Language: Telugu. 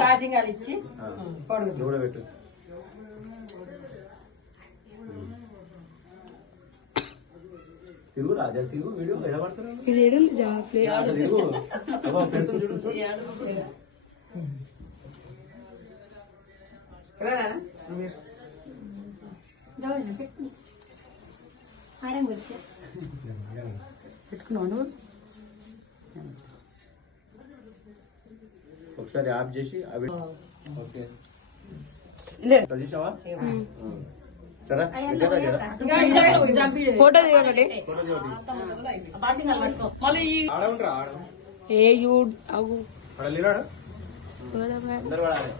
వాషింగ్ ఇచ్చి కూడా పెట్టు. తిరుగు రాజా తిరుగు వీడియో ఎడబడతారు పెట్టుకున్నావు. ఒకసారి ఆఫ్ చేసి అవి ఓకే చూసావా ఫోటో దిగండి. ఏ యూడ్ అవు అందరు వాడాలి.